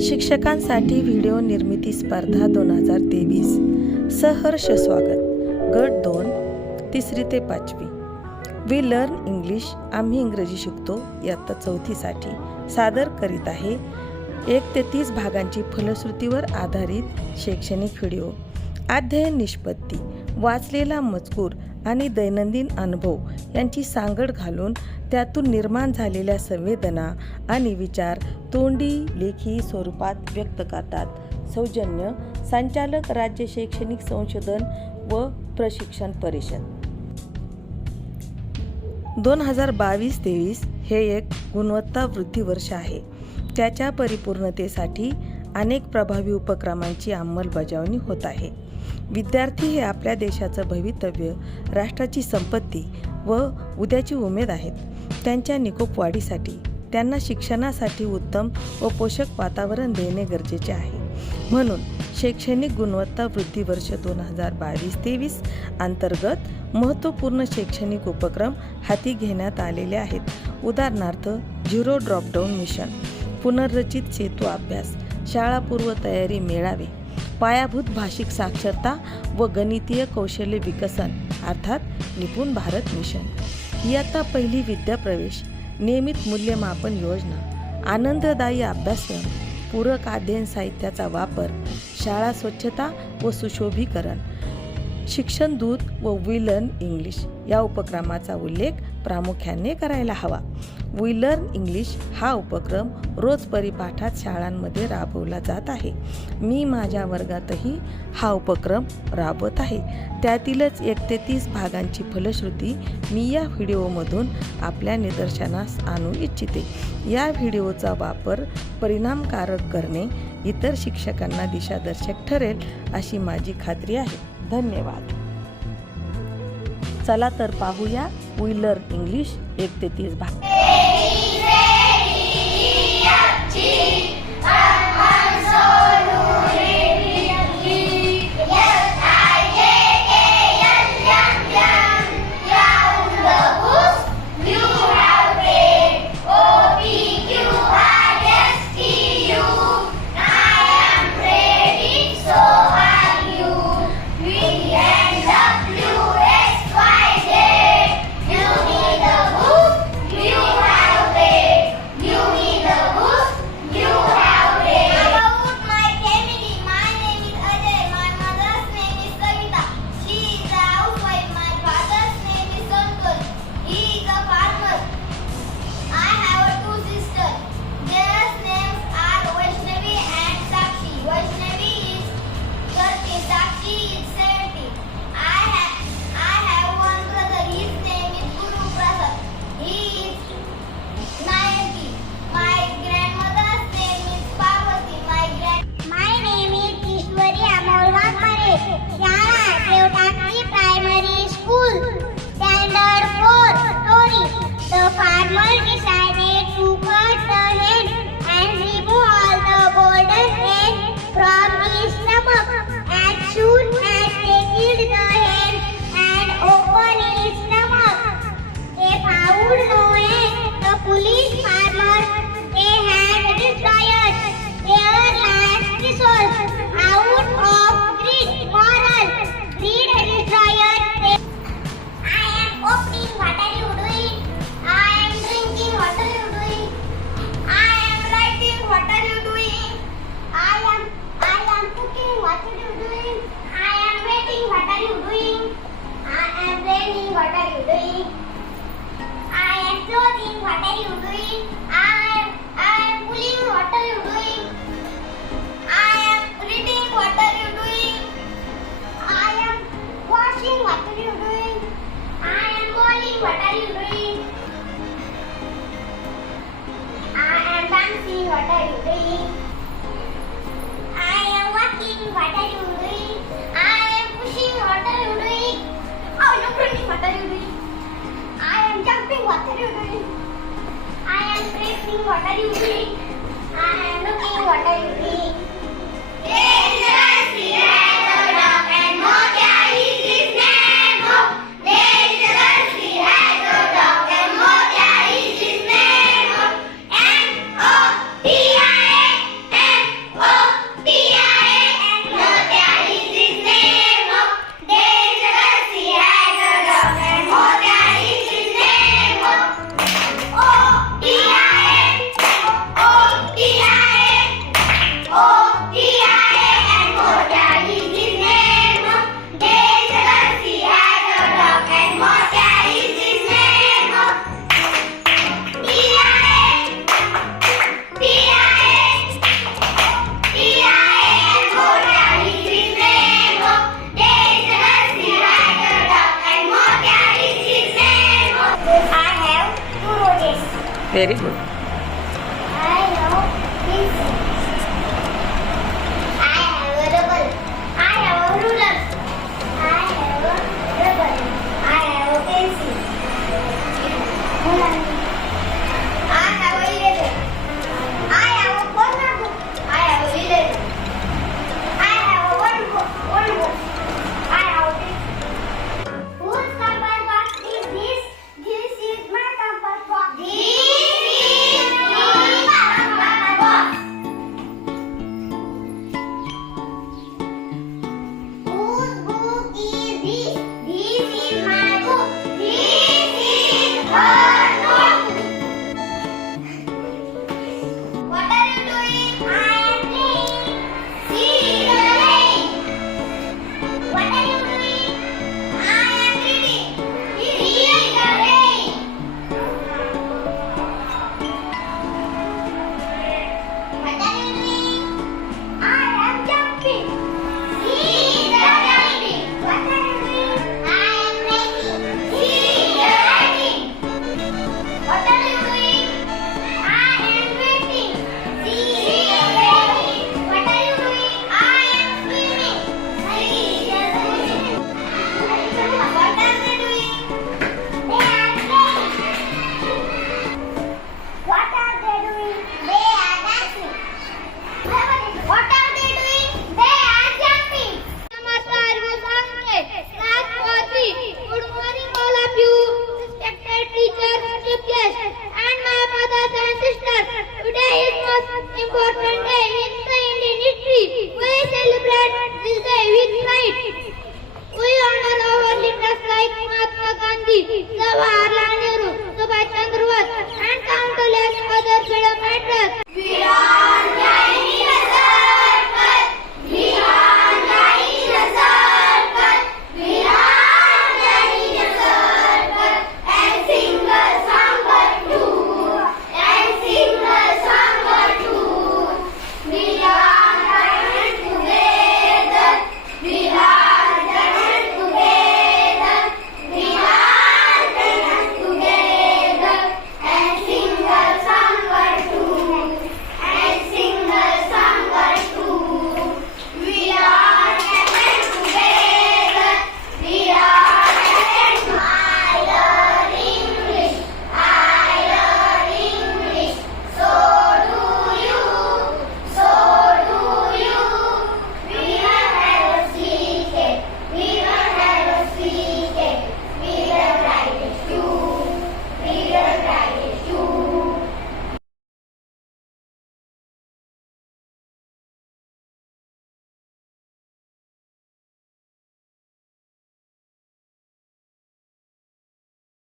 शिक्षकांसाठी व्हिडिओ निर्मिती स्पर्धा 2023 सहर्ष स्वागत. गट 2 3री ते 5वी. We learn English. आम्ही इंग्रजी शिकतो इयत्ता 4थी साठी सादर करीत आहे 1 ते 30 भागांची फलश्रुतीवर आधारित शैक्षणिक व्हिडिओ. अध्ययन निष्पत्ती, वाचलेला मजकूर आणि दैनंदिन अनुभव यांची सांगड घालून त्यातून निर्माण झालेल्या संवेदना आणि विचार तोंडी लेखी स्वरूपात व्यक्त करतात. सौजन्य संचालक राज्य शैक्षणिक संशोधन व प्रशिक्षण परिषद. 2022-23 हे एक गुणवत्ता वृद्धी वर्ष आहे. त्याच्या परिपूर्णतेसाठी अनेक प्रभावी उपक्रमांची अंमलबजावणी होत आहे. विद्यार्थी हे आपल्या देशाचं भवितव्य, राष्ट्राची संपत्ती व उद्याची उमेद आहेत. त्यांच्या निकोप वाढीसाठी त्यांना शिक्षणासाठी उत्तम व पोषक वातावरण देणे गरजेचे आहे. म्हणून शैक्षणिक गुणवत्ता वृद्धी वर्ष 2022-23 अंतर्गत महत्त्वपूर्ण शैक्षणिक उपक्रम हाती घेण्यात आलेले आहेत. उदाहरणार्थ झिरो ड्रॉपडाऊन मिशन, पुनर्रचित सेतू अभ्यास, शाळापूर्व तयारी मेळावे, पायाभूत भाषिक साक्षरता व गणितीय कौशल्य विकसन अर्थात निपुण भारत मिशन, इयत्ता 1ली विद्याप्रवेश, नियमित मूल्यमापन योजना, आनंददायी अभ्यासक्रम, पूरक अध्ययन साहित्याचा वापर, शाळा स्वच्छता व सुशोभीकरण, शिक्षण दूत व वी लर्न इंग्लिश या उपक्रमाचा उल्लेख प्रामुख्याने करायला हवा. वी लर्न इंग्लिश हा उपक्रम रोज परिपाठात शाळांमध्ये राबवला जात आहे. मी माझ्या वर्गातही हा उपक्रम राबवत आहे. त्यातीलच 1 ते 30 भागांची फलश्रुती मी या व्हिडिओमधून आपल्या निदर्शनास आणू इच्छिते. या व्हिडिओचा वापर परिणामकारक करणे इतर शिक्षकांना दिशादर्शक ठरेल अशी माझी खात्री आहे. धन्यवाद. चला तर पाहूया वी लर्न इंग्लिश 1 ते 30 भाग. What are you doing? I am walking. What are you doing? I am pushing. What are you doing? Oh, you're running. What are you doing? I am jumping. What are you doing? I am pressing. What are you doing? I am looking. What are you doing? Very good. I have pencil. I have a rubber. I have a ruler. I have a rubber. I have a pencil. I have a eraser. I have a